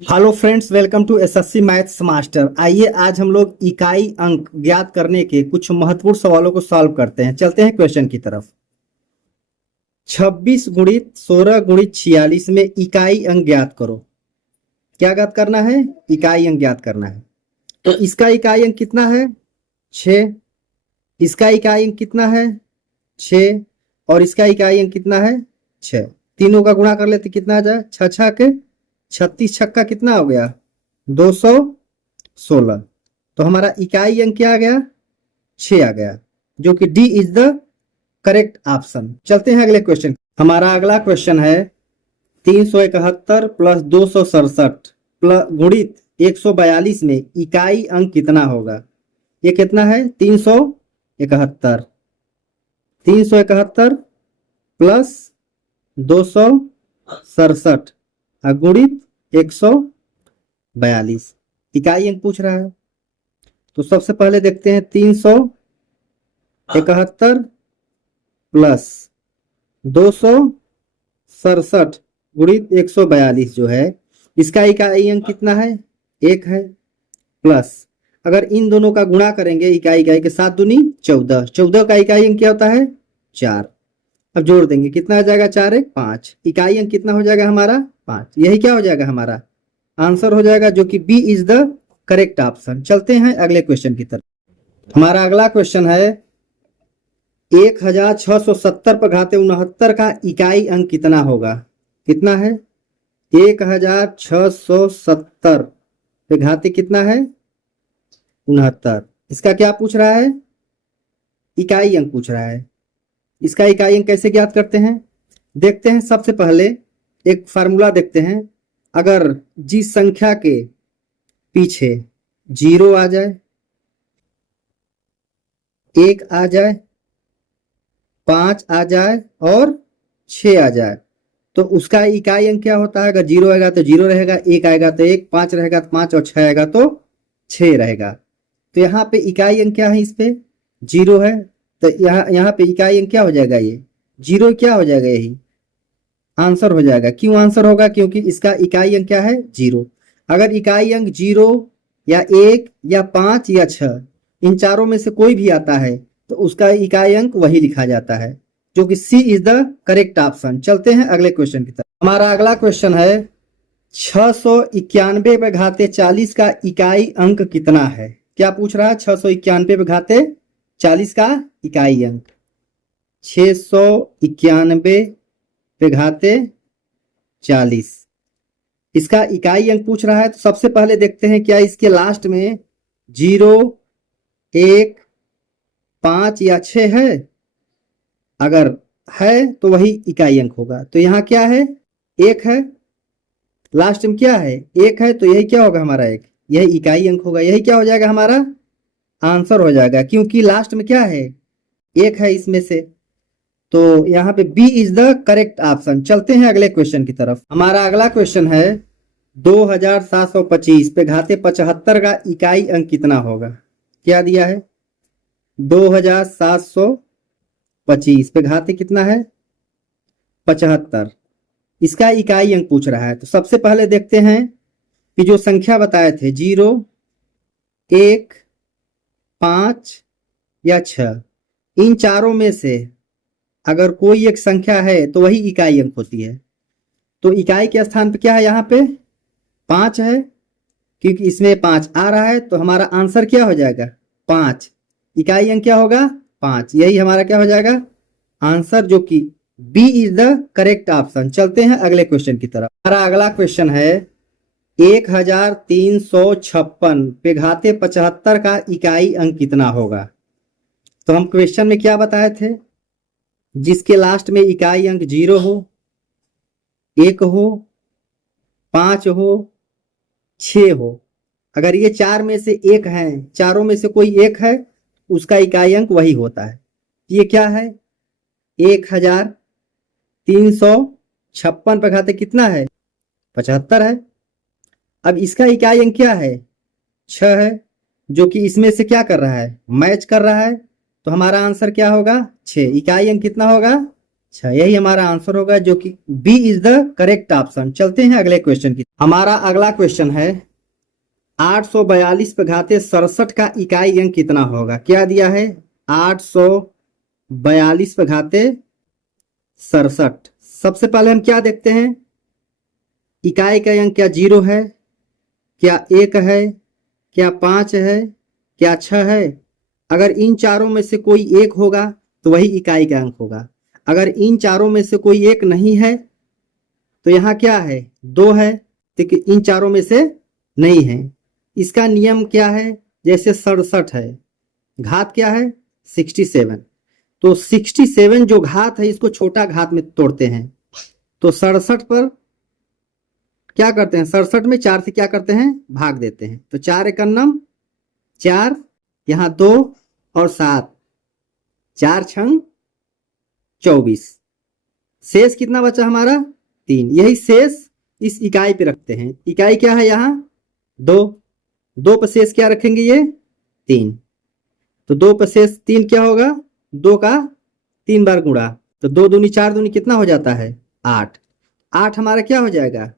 Hello friends, welcome to SSC maths master. आइए आज हम लोग इकाई अंक ज्ञात करने के कुछ महत्वपूर्ण सवालों को सॉल्व करते हैं। चलते हैं क्वेश्चन की तरफ। 26 गुणित 16 गुणित 46 में इकाई अंक ज्ञात करो। क्या ज्ञात करना है? इकाई अंक ज्ञात करना है। तो इसका इकाई अंक कितना है? 6। इसका इकाई अंक कितना है? 6। और इसका इकाई अंक कितना है? 6। तीनों का गुणा कर लेते कितना आ जाए? 6 6 के 36 छक्का कितना हो गया? 216। तो हमारा इकाई अंक क्या आ गया? 6 आ गया, जो कि D is the correct option. चलते हैं अगले क्वेश्चन। हमारा अगला क्वेश्चन है 371 प्लस 267 प्लस गुणित 142 में इकाई अंक कितना होगा? ये कितना है? 371। 371 प्लस 267 गुणित 142 इकाई अंक पूछ रहा है। तो सबसे पहले देखते हैं 371 प्लस 267 गुणित 142 जो है, इसका इकाई अंक कितना है? 1 है। प्लस अगर इन दोनों का गुणा करेंगे इकाई इकाई के, 7 दूनी 14। 14 का इकाई अंक क्या होता है? 4। अब जोड़ देंगे कितना आ जाएगा? 4 1 5। इकाई अंक कितना हो जाएगा हमारा? 5। यही क्या हो जाएगा? हमारा आंसर हो जाएगा, जो कि B is the correct option. चलते हैं अगले क्वेश्चन की तरफ। हमारा अगला क्वेश्चन है 1670 पर घाते 69 का इकाई अंक कितना होगा? कितना है? 1670 पे घाते कितना है? 69। इसका क्या पूछ रहा है? इकाई अंक पूछ रहा है। इसका इकाई अंक कैसे ज्ञात करते हैं? देखते हैं। सबसे पहले एक फार्मूला देखते हैं। अगर जिस संख्या के पीछे 0 आ जाए, 1 आ जाए, 5 आ जाए और 6 आ जाए, तो उसका इकाई अंक क्या होता है? अगर 0 आएगा तो 0 रहेगा, 1 आएगा तो 1, 5 रहेगा तो 5 और 6 आएगा तो 6 रहेगा। तो यहाँ पे इकाई अंक क्या है? इस पे 0 है, तो यहाँ पे इकाई अंक क्या हो जाएगा? ये 0 क्या हो जाएगा? यही आंसर हो जाएगा। क्यों आंसर होगा? क्योंकि इसका इकाई अंक क्या है? 0। अगर इकाई अंक 0 या 1 या 5 या 6 इन चारों में से कोई भी आता है तो उसका इकाई अंक वही लिखा जाता है, जो कि सी इज द करेक्ट ऑप्शन। चलते हैं अगले क्वेश्चन की तरफ। हमारा अगला क्वेश्चन है 691 पे घाते 40 का इकाई अंक कितना है? क्या पूछ रहा है? 691 पे घाते 40 का इकाई अंक। 691 पे घाते 40, इसका इकाई अंक पूछ रहा है। तो सबसे पहले देखते हैं क्या इसके लास्ट में 0 1 5 या 6 है। अगर है तो वही इकाई अंक होगा। तो यहाँ क्या है? 1 है। लास्ट में क्या है? 1 है, तो यही क्या होगा? हमारा 1, यही इकाई अंक होगा। यही क्या हो जाएगा? हमारा आंसर हो जाएगा, क्योंकि लास्ट में क्या है? 1 है इसमें से। तो यहाँ पे B is the correct option. चलते हैं अगले क्वेश्चन की तरफ। हमारा अगला क्वेश्चन है 2725 पे घाते 75 का इकाई अंक कितना होगा? क्या दिया है? 2725 पे घाते कितना है? 75। इसका इकाई अंक पूछ रहा है। तो सबसे पहले देखते हैं कि जो संख्या बताए थे 0 1 5 या 6, इन चारों में से अगर कोई एक संख्या है तो वही इकाई अंक होती है। तो इकाई के स्थान पे क्या है? यहाँ पे 5 है, क्योंकि इसमें 5 आ रहा है, तो हमारा आंसर क्या हो जाएगा? 5। इकाई अंक क्या होगा? 5। यही हमारा क्या हो जाएगा? आंसर, जो कि B is the correct option. चलते हैं अगले क्वेश्चन की तरफ। हमारा अगला क्वेश्चन है 1356 पे घाते 75 का इकाई अंक कितना होगा? तो हम क्वेश्चन में क्या बताए थे? जिसके लास्ट में इकाई अंक 0 हो, 1 हो, 5 हो, 6 हो। अगर ये 4 में से एक है, चारों में से कोई एक है, उसका इकाई अंक वही होता है। ये क्या है? 1356 पे घाते कितना है? 75 है। अब इसका इकाई अंक क्या है? 6 है, जो कि इसमें से क्या कर रहा है? मैच कर रहा है। तो हमारा आंसर क्या होगा? 6। इकाई अंक कितना होगा? अच्छा, यही हमारा आंसर होगा, जो कि B is the correct option. चलते हैं अगले क्वेश्चन की। हमारा अगला क्वेश्चन है 842 पे घाते 67 का इकाई अंक कितना होगा। क्या दिया है? 842 पे घाते 67। सबसे पहले हम क्या देखते हैं, इकाई का अंक क्या 0 है, क्या 1 है, क्या 5 है, क्या 6 है। अगर इन चारों में से कोई एक होगा तो वही इकाई का अंक होगा। अगर इन चारों में से कोई एक नहीं है तो यहाँ क्या है, 2 है, तो इन चारों में से नहीं है। इसका नियम क्या है, जैसे 67 है, घात क्या है 67, तो 67 जो घात है इसको छोटा घात में तोड़ते हैं। तो 67 पर क्या करते हैं, 67 में 4 से क्या करते हैं, भाग देते हैं। तो 4 एकन्नम 4, यहाँ 2 और 7, 4 छंग 24, शेष कितना बचा हमारा 3। यही शेष इस इकाई पे रखते हैं। इकाई क्या है यहाँ 2, 2 पर शेष क्या रखेंगे ये 3, तो 2 पर शेष 3 क्या होगा, 2 का 3 बार गुणा, तो 2 दूनी 4 दूनी कितना हो जाता है 8। 8 हमारा क्या हो जाएगा,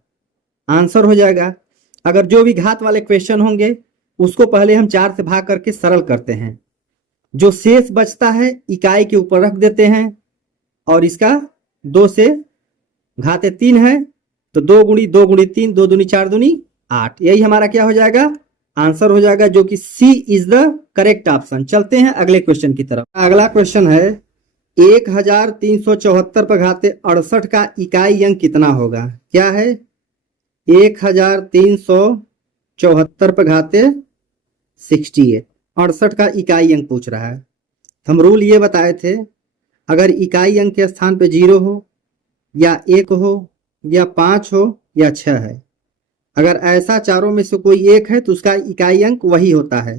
आंसर हो जाएगा। अगर जो भी घात वाले क्वेश्चन होंगे उसको पहले हम 4 से भाग करके सरल करते हैं, जो शेष बचता है इकाई के ऊपर रख देते हैं, और इसका 2 से घाते 3 है, तो 2 गुणी 2 गुणी 3, 2 दूनी 4 दूनी 8, यही हमारा क्या हो जाएगा, आंसर हो जाएगा, जो कि सी इज द करेक्ट ऑप्शन। चलते हैं अगले क्वेश्चन की तरफ। अगला क्वेश्चन है 1374 पर घाते 68 का इकाई अंक कितना होगा। क्या है, 1374 पर घाते 68, 68 का इकाई अंक पूछ रहा है। हम रूल ये बताए थे, अगर इकाई अंक के स्थान पे 0 हो या 1 हो या 5 हो या 6 है, अगर ऐसा चारों में से कोई एक है तो उसका इकाई अंक वही होता है।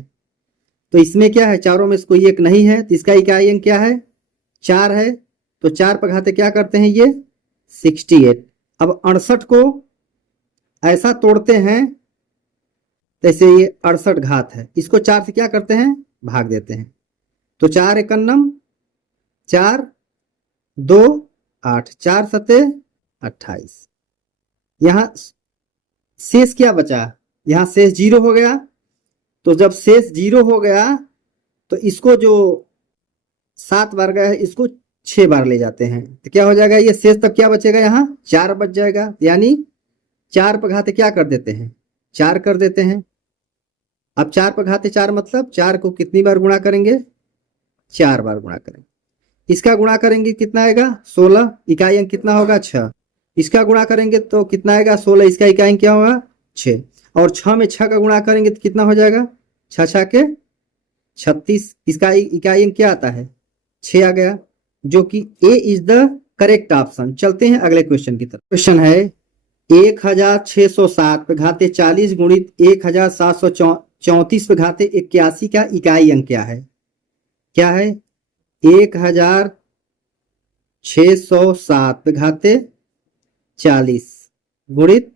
तो इसमें क्या है, चारों में से कोई एक नहीं है तो इसका इकाई अंक क्या है 4 है, तो 4 पर घाते क्या करते हैं ये 68। अब 68 को ऐसा तोड़ते हैं जैसे ये 68 घात है, इसको 4 से क्या करते हैं भाग देते हैं, तो 4 एकन्नम 4, 2 8, 4 सते 28। यहाँ शेष क्या बचा, यहाँ शेष 0 हो गया, तो जब शेष 0 हो गया तो इसको जो 7 बार गया है इसको 6 बार ले जाते हैं, तो क्या हो जाएगा, ये शेष तब क्या बचेगा, यहाँ 4 बच जाएगा। यानी 4 पर घाते क्या कर देते हैं 4 कर देते हैं। अब 4 पर घाते 4 मतलब 4 को कितनी बार गुणा करेंगे, 4 बार गुणा करेंगे। इसका गुणा करेंगे कितना आएगा 16, इकाई अंक कितना होगा 6। इसका गुणा करेंगे तो कितना आएगा 16, इसका इकाई अंक क्या होगा 6, और 6 में 6 का गुणा करेंगे तो कितना हो जाएगा 6 6 के 36, इसका इकाई अंक क्या आता है 6 आ गया, जो कि ए इज द करेक्ट ऑप्शन। चलते हैं अगले क्वेश्चन की तरफ। क्वेश्चन है 1607 पे घाते 40 गुणित 1734 पे घाते 81 का इकाई अंक क्या है। क्या है, 1607 पे घाते 40 गुणित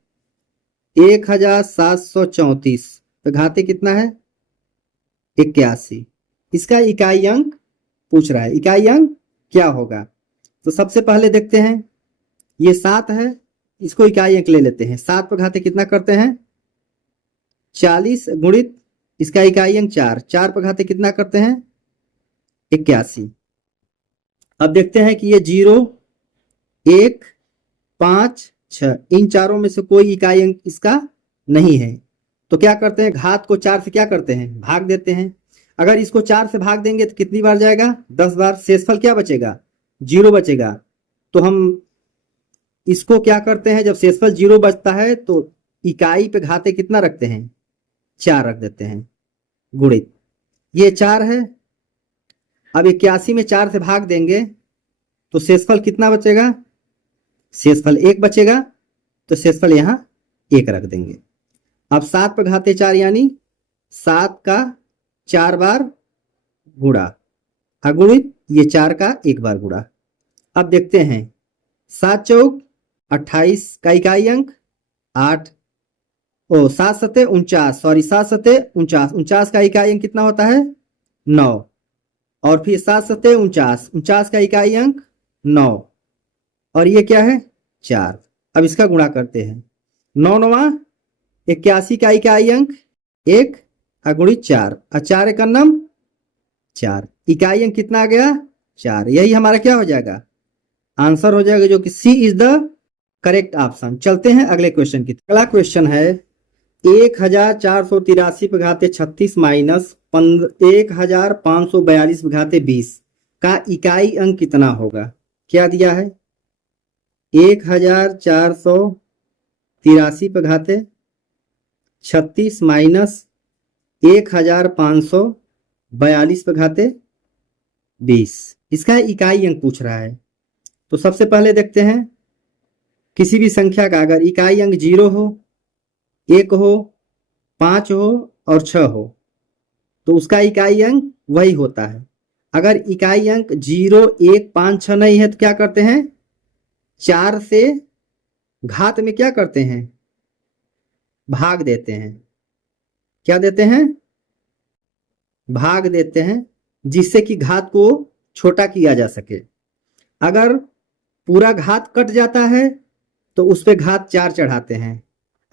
1734 पे घाते कितना है 81, इसका इकाई अंक पूछ रहा है, इकाई अंक क्या होगा। तो सबसे पहले देखते हैं, ये 7 है, इसको इकाई अंक ले लेते हैं। 7 पे घाते कितना करते हैं 40 गुणित इसका इकाई अंक 4, 4 पे घाते कितना करते हैं 81। अब देखते हैं कि ये 0 1 5 6, इन चारों में से कोई इकाई अंक इसका नहीं है, तो क्या करते हैं घात को 4 से क्या करते हैं भाग देते हैं। अगर इसको 4 से भाग देंगे तो कितनी बार जाएगा 10 बार, शेषफल क्या बचेगा 0 बचेगा। तो हम इसको क्या करते हैं, जब शेषफल 0 बचता है तो इकाई पे घाते कितना रखते हैं 4 रख देते हैं गुणित, ये 4 है। अब 81 में 4 से भाग देंगे तो शेषफल कितना बचेगा, शेषफल 1 बचेगा, तो शेषफल यहाँ 1 रख देंगे। अब 7 पे घाते 4 यानी 7 का 4 बार गुणा, अगुणित ये 4 का 1 बार गुणा। अब देखते हैं 7 चौक 28 का इकाई अंक 8, 7 सते 49, सॉरी 7 सते 49, 49 का इकाई अंक कितना होता है 9, और फिर 7 सते 49, 49 का इकाई अंक 9, और ये क्या है 4। अब इसका गुणा करते हैं। 9 9 81 का इकाई अंक 1 गुणित 4 और 4 एक नम 4, इकाई अंक कितना आ गया 4। यही हमारा क्या हो जाएगा आंसर हो जाएगा, जो कि सी इज द करेक्ट ऑप्शन। चलते हैं अगले क्वेश्चन की। अगला क्वेश्चन है 1483 पे घाते 36 माइनस 1542 पे घाते 20 का इकाई अंक कितना होगा। क्या दिया है 1483 पे घाते 36 माइनस 1542 पे घाते 20, इसका इकाई अंक पूछ रहा है। तो सबसे पहले देखते हैं किसी भी संख्या का अगर इकाई अंक 0 हो, 1 हो, 5 हो और 6 हो तो उसका इकाई अंक वही होता है। अगर इकाई अंक 0 1 5 6 नहीं है तो क्या करते हैं 4 से घात में क्या करते हैं भाग देते हैं। क्या देते हैं भाग देते हैं, जिससे कि घात को छोटा किया जा सके। अगर पूरा घात कट जाता है तो उस पे घात 4 चढ़ाते हैं।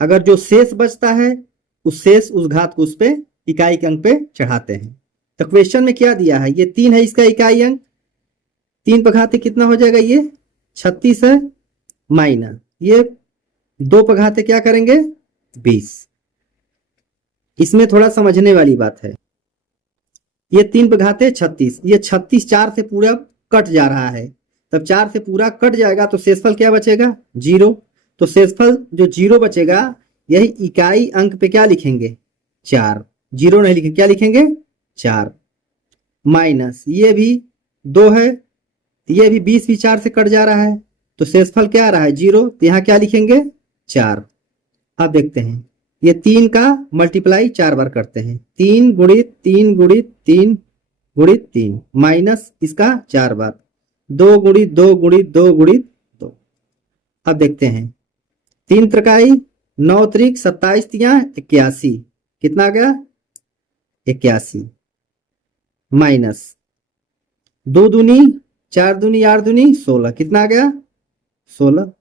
अगर जो शेष बचता है उस घात को उस पे इकाई के अंक पे चढ़ाते हैं। तो क्वेश्चन में क्या दिया है, ये 3 है इसका इकाई अंक, 3 पे घाते कितना हो जाएगा ये 36 है, माइनस ये 2 पे घाते क्या करेंगे 20। इसमें थोड़ा समझने वाली बात है। ये 3 पे घाते 36, ये 36 4 से पूरा कट जा रहा है, तब 4 से पूरा कट जाएगा तो शेषफल क्या बचेगा 0। तो शेषफल जो 0 बचेगा यही इकाई अंक पे क्या लिखेंगे 4, 0 नहीं लिखेंगे, क्या लिखेंगे 4, माइनस ये भी 2 है, ये भी 20 भी 4 से कट जा रहा है तो शेषफल क्या आ रहा है 0, तो यहाँ क्या लिखेंगे 4। अब देखते हैं ये 3 का मल्टीप्लाई 4 बार करते हैं, 3 गुणित 3 गुणित 3 गुणित 3 माइनस इसका 4 बार, 2 गुणित 2 गुणित 2 गुणित 2। अब देखते हैं 3 त्रिकाई 9 त्रिक 27 तिया 81, कितना आ गया 81 माइनस 2 दूनी 4 दूनी 8 दूनी 16, कितना आ गया 16।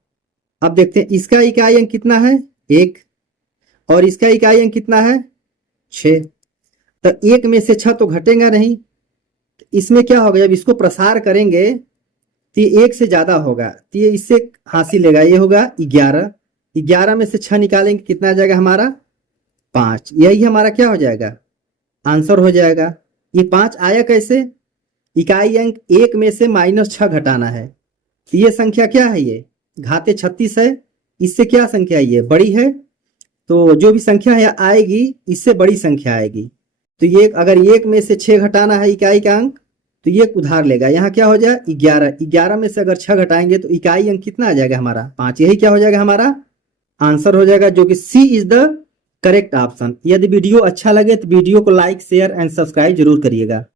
अब देखते हैं इसका इकाई अंक कितना है 1 और इसका इकाई अंक कितना है 6। तो 1 में से 6 तो घटेगा नहीं, तो इसमें क्या होगा जब इसको प्रसार करेंगे तो ये 1 से ज्यादा होगा, तो ये इससे हासिल लेगा, ये होगा 11। 11 में से 6 निकालेंगे कितना आ जाएगा हमारा 5। यही हमारा क्या हो जाएगा आंसर हो जाएगा। ये 5 आया कैसे, इकाई अंक 1 में से -6 घटाना है। तो ये संख्या क्या है, ये घाते 36 है, इससे क्या संख्या है ये बड़ी है, तो जो भी संख्या है आएगी इससे बड़ी संख्या आएगी। तो ये अगर 1 में से 6 घटाना है इकाई का अंक तो ये उधार लेगा, यहाँ क्या हो जाए 11। 11 में से अगर 6 घटाएंगे तो इकाई अंक कितना आ जाएगा हमारा 5। यही क्या हो जाएगा हमारा आंसर हो जाएगा, जो कि सी इज द करेक्ट ऑप्शन। यदि वीडियो अच्छा लगे तो वीडियो को लाइक शेयर एंड सब्सक्राइब जरूर करिएगा।